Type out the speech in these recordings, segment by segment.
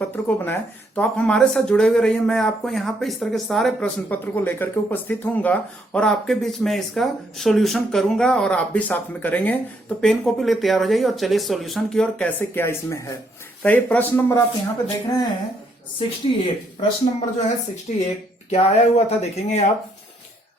पत्र को बनाए। तो आप हमारे साथ जुड़े हुए रहिए। मैं आपको यहाँ पे इस तरह के सारे प्रश्न पत्र को लेकर के उपस्थित होऊंगा और आपके बीच में इसका सॉल्यूशन करूंगा और आप भी साथ में करेंगे। तो पेन कॉपी ले तैयार हो जाइए और चलिए सॉल्यूशन की और कैसे क्या इसमें है। तो ये प्रश्न नंबर आप यहाँ पे देख रहे हैं 68। प्रश्न नंबर जो है 68 क्या आया हुआ था देखेंगे आप।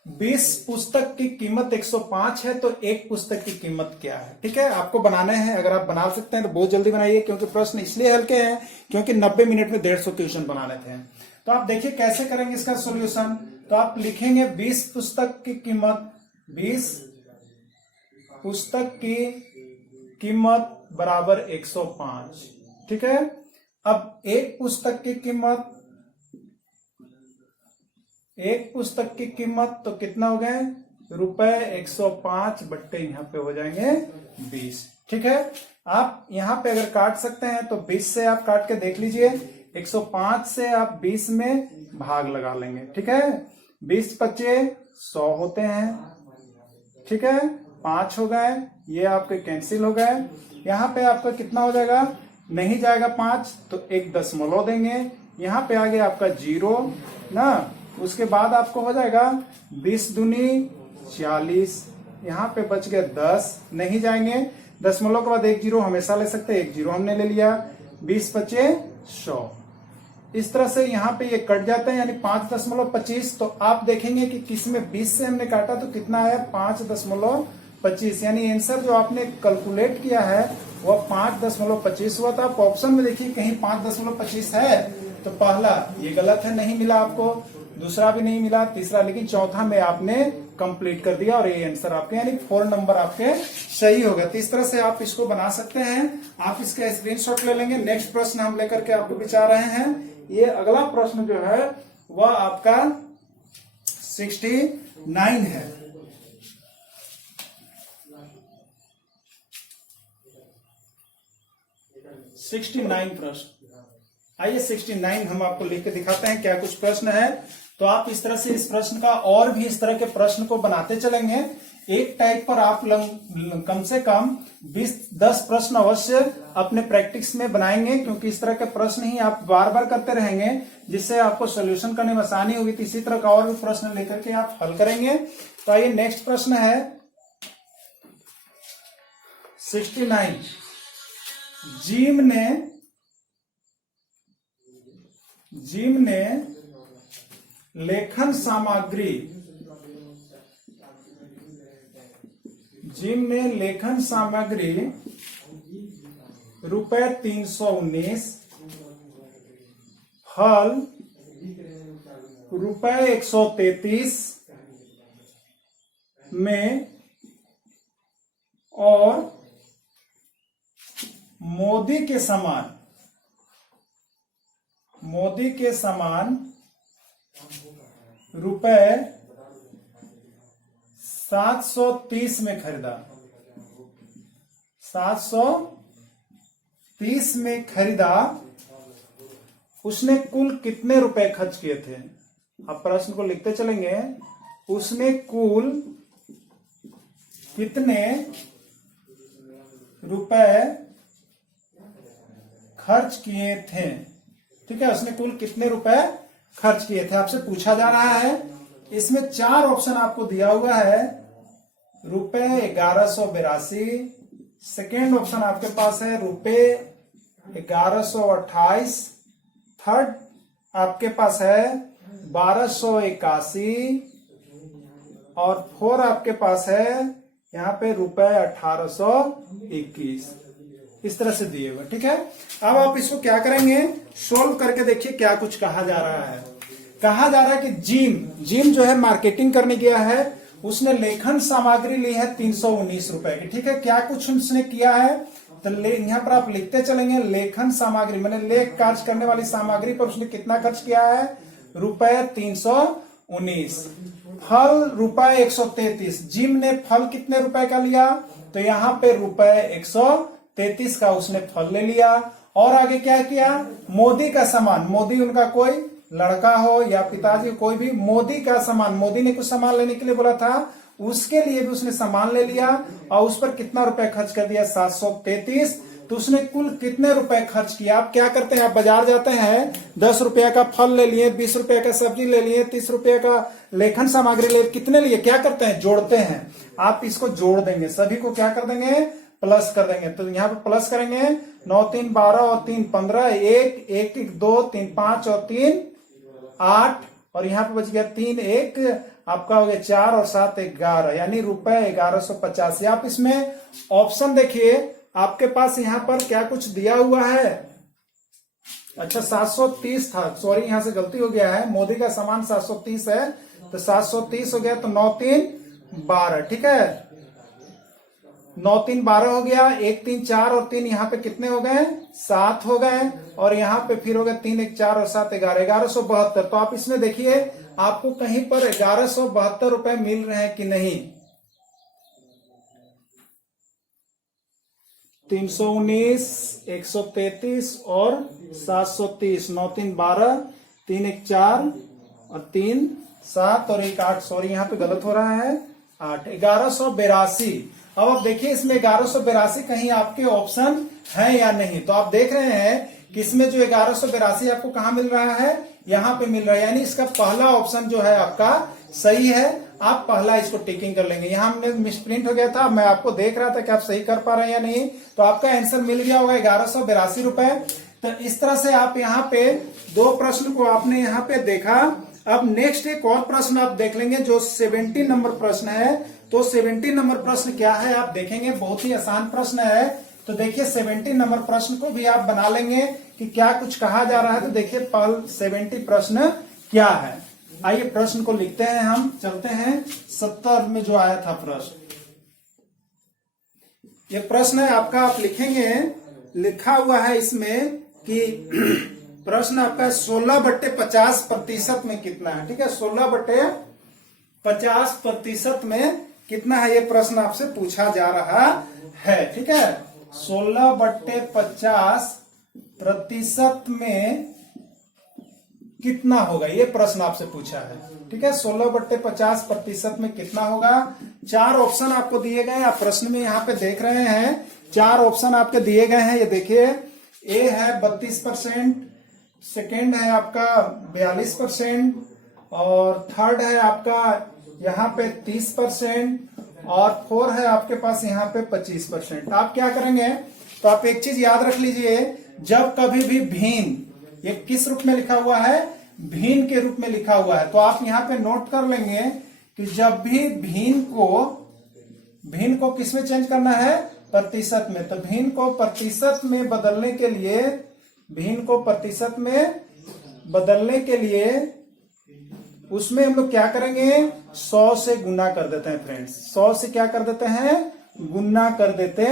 20 पुस्तक की कीमत 105 है तो एक पुस्तक की कीमत क्या है। ठीक है, आपको बनाने हैं। अगर आप बना सकते हैं तो बहुत जल्दी बनाइए, क्योंकि प्रश्न इसलिए हल्के हैं क्योंकि 90 मिनट में 150 क्वेश्चन बनाने थे। तो आप देखिए कैसे करेंगे इसका सॉल्यूशन। तो आप लिखेंगे 20 पुस्तक की कीमत, 20 पुस्तक की कीमत बराबर 105। ठीक है, अब एक पुस्तक की कीमत, एक पुस्तक की कीमत तो कितना हो गए रुपए 105 बट्टे यहाँ पे हो जाएंगे 20। ठीक है, आप यहाँ पे अगर काट सकते हैं तो 20 से आप काट के देख लीजिए। 105 से आप 20 में भाग लगा लेंगे। ठीक है, 20 पच्चे 100 होते हैं। ठीक है, 5 हो गए, ये आपके कैंसिल हो गए। यहाँ पे आपका कितना हो जाएगा, नहीं जाएगा 5 तो एक दशमलव देंगे। यहाँ पे आ गया आपका 0 ना। उसके बाद आपको हो जाएगा 20 दूनी 40, यहाँ पे बच गया 10, नहीं जाएंगे। दशमलव के बाद एक 0 हमेशा ले सकते हैं, एक 0 हमने ले लिया। 20 पच्चे 100, इस तरह से यहाँ पे ये कट जाता है, यानी 5.25। तो आप देखेंगे कि किसमें 20 से हमने काटा तो कितना आया 5.25, यानी आंसर जो आपने कैलकुलेट किया है वह 5.25 हुआ था। आप ऑप्शन में देखिए कहीं 5.25 है तो पहला ये गलत है, नहीं मिला आपको, दूसरा भी नहीं मिला, तीसरा, लेकिन चौथा में आपने कंप्लीट कर दिया और ये आंसर आपके यानी 4 नंबर आपके सही हो गए। तो इस तरह से आप इसको बना सकते हैं। आप इसका स्क्रीनशॉट ले लेंगे। नेक्स्ट प्रश्न हम लेकर के आपको बिचा रहे हैं। ये अगला प्रश्न जो है वह आपका 69 है। प्रश्न, आइए 69 हम आपको लिख के दिखाते हैं क्या कुछ प्रश्न है। तो आप इस तरह से इस प्रश्न का और भी इस तरह के प्रश्न को बनाते चलेंगे। एक टाइप पर आप कम से कम 20-10 प्रश्न अवश्य अपने प्रैक्टिस में बनाएंगे, क्योंकि इस तरह के प्रश्न ही आप बार बार करते रहेंगे जिससे आपको सोल्यूशन करने में आसानी होगी। तो इसी तरह का और भी प्रश्न लेकर के आप हल करेंगे। तो आइए नेक्स्ट प्रश्न है 69। जिम ने लेखन सामग्री, रुपए 319, फल रुपए 133 में और मोदी के समान रुपए 730 में खरीदा। 730 में खरीदा, उसने कुल कितने रुपए खर्च किए थे। अब प्रश्न को लिखते चलेंगे। उसने कुल कितने रुपए खर्च किए थे। ठीक है, उसने कुल कितने रुपए खर्च किए थे आपसे पूछा जा रहा है। इसमें 4 ऑप्शन आपको दिया हुआ है। रुपए 1182, सेकेंड ऑप्शन आपके पास है रुपए 1128, थर्ड आपके पास है 1281 और 4 आपके पास है यहाँ पे रुपए 1821। इस तरह से दिए हुए। ठीक है, अब आप इसको क्या करेंगे, सोल्व करके देखिए क्या कुछ कहा जा रहा है। कहा जा रहा है कि जिम जो है मार्केटिंग करने गया है, उसने लेखन सामग्री ली है 319 रुपए की। ठीक है, क्या कुछ उसने किया है तो यहाँ पर आप लिखते चलेंगे। लेखन सामग्री मैंने लेख कार्य करने वाली सामग्री पर उसने कितना खर्च किया है, रुपए 319। फल रुपए 133, जिम ने फल कितने रुपए का लिया तो यहाँ पे रुपए 133 का उसने फल ले लिया। और आगे क्या किया, मोदी का सामान, मोदी उनका कोई लड़का हो या पिताजी, कोई भी मोदी का सामान, मोदी ने कुछ सामान लेने के लिए बोला था, उसके लिए भी उसने सामान ले लिया और उस पर कितना रुपए खर्च कर दिया 733। तो उसने कुल कितने रुपए खर्च किया। आप क्या करते हैं, आप बाजार जाते हैं, 10 रुपए का फल ले लिए, 20 रुपए का सब्जी ले लिए, 30 रुपए का लेखन सामग्री ले, कितने लिए, क्या करते हैं, जोड़ते हैं। आप इसको जोड़ देंगे, सभी को क्या कर देंगे, प्लस कर देंगे। तो यहाँ पे प्लस करेंगे, 9 3 12 और 3 15, 1 1 1 2 3 5 और 3 8 और यहाँ पे बच गया 3 1 आपका हो गया 4 और 7 11, यानी रुपए 1185। आप इसमें ऑप्शन देखिए, आपके पास यहाँ पर क्या कुछ दिया हुआ है। अच्छा 730 था, सॉरी यहाँ से गलती हो गया है, मोदी का सामान 730 है, तो 730 हो गया, तो 9 3 12, ठीक है, 9 3 12 हो गया, 1 3 4 और 3 यहाँ पे कितने हो गए, 7 हो गए, और यहाँ पे फिर हो गया 3 1 4 और 7 11, 1172। तो आप इसमें देखिए आपको कहीं पर 1172 रुपए मिल रहे हैं कि नहीं। 319, 133 और 730, 9 3 12, 3 1 4 और 3 7 और 1 8, सॉरी यहाँ पे गलत हो रहा है, 8 1182। अब आप देखिए इसमें 1182 कहीं आपके ऑप्शन है या नहीं। तो आप देख रहे हैं कि इसमें जो 1182 आपको कहाँ मिल रहा है, यहाँ पे मिल रहा है, यानी इसका पहला ऑप्शन जो है आपका सही है। आप पहला इसको टिकिंग कर लेंगे। यहाँ हमने मिसप्रिंट हो गया था, मैं आपको देख रहा था कि आप सही कर पा रहे हैं या नहीं। तो आपका आंसर मिल गया होगा 1182 रुपए। तो इस तरह से आप यहाँ पे 2 प्रश्न को आपने यहाँ पे देखा। अब नेक्स्ट एक और प्रश्न आप देख लेंगे जो 17 नंबर प्रश्न है। तो 17 नंबर प्रश्न क्या है आप देखेंगे, बहुत ही आसान प्रश्न है। तो देखिए 17 नंबर प्रश्न को भी आप बना लेंगे कि क्या कुछ कहा जा रहा है। तो देखिए 70 प्रश्न क्या है, आइए प्रश्न को लिखते हैं, हम चलते हैं 70 में जो आया था प्रश्न। ये प्रश्न है आपका, आप लिखेंगे, लिखा हुआ है इसमें कि प्रश्न आपका 16/50% में कितना है, ठीक है, 16/50% में कितना है, ये प्रश्न आपसे पूछा जा रहा है, ठीक है। 16/50% में कितना होगा, ये प्रश्न आपसे पूछा है, ठीक है। 16/50% में कितना होगा। 4 ऑप्शन आपको दिए गए हैं, आप प्रश्न में यहाँ पे देख रहे हैं 4 ऑप्शन आपके दिए गए हैं। ये देखिए, ए है 32%, सेकेंड है आपका 42%, और थर्ड है आपका यहाँ पे 30%, और 4 है आपके पास यहाँ पे 25%। आप क्या करेंगे, तो आप एक चीज याद रख लीजिए, जब कभी भी भिन्न, ये किस रूप में लिखा हुआ है, भिन्न के रूप में लिखा हुआ है, तो आप यहाँ पे नोट कर लेंगे कि जब भी भिन्न को किस में चेंज करना है, प्रतिशत में। तो भिन्न को प्रतिशत में बदलने के लिए, भिन्न को प्रतिशत में बदलने के लिए उसमें हम लोग क्या करेंगे, 100 से गुना कर देते हैं फ्रेंड्स। 100 से क्या कर देते हैं, गुना कर देते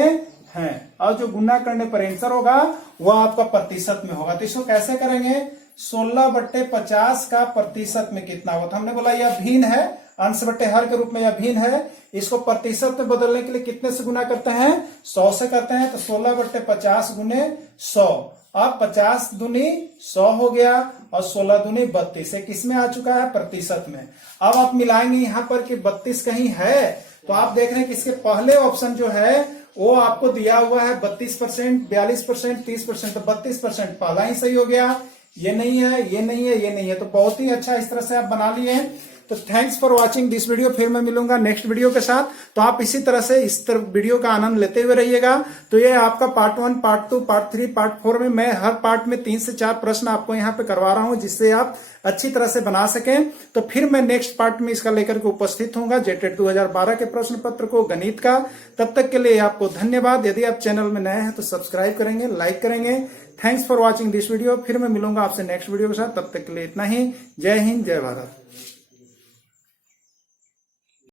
हैं, और जो गुना करने पर आंसर होगा वह आपका प्रतिशत में होगा। तो इसको कैसे करेंगे, 16/50 का प्रतिशत में कितना होगा। तो हमने बोला यह भिन्न है, अंश बट्टे हर के रूप में यह भिन्न है, इसको प्रतिशत में बदलने के लिए कितने से गुना करते हैं, 100 से करते हैं। तो 16/50 गुने 100, अब 50 दूनी 100 हो गया, और 16 दूनी 32, किसमें आ चुका है, प्रतिशत में। अब आप मिलाएंगे यहाँ पर कि 32 कहीं है, तो आप देख रहे हैं कि इसके पहले ऑप्शन जो है वो आपको दिया हुआ है 32%, 42%, 30%, तो 32% पहला ही सही हो गया। ये नहीं है, ये नहीं है, ये नहीं है, तो बहुत ही अच्छा इस तरह से आप बना लिए। तो thanks for watching this video. फिर मैं मिलूंगा नेक्स्ट वीडियो के साथ। तो आप इसी तरह से इस वीडियो का आनंद लेते हुए रहिएगा। तो ये आपका पार्ट 1, पार्ट 2, पार्ट 3, पार्ट 4 में मैं हर पार्ट में 3 से 4 प्रश्न आपको यहाँ पे करवा रहा हूँ, जिससे आप अच्छी तरह से बना सकें। तो फिर मैं नेक्स्ट पार्ट में इसका लेकर के उपस्थित होऊंगा, जेटेट 2012 के प्रश्न पत्र को, गणित का। तब तक के लिए आपको धन्यवाद। यदि आप चैनल में नए हैं तो सब्सक्राइब करेंगे, लाइक करेंगे। Thanks for watching this video. फिर मैं मिलूंगा आपसे नेक्स्ट वीडियो के साथ, तब तक के लिए इतना ही। जय हिंद, जय भारत।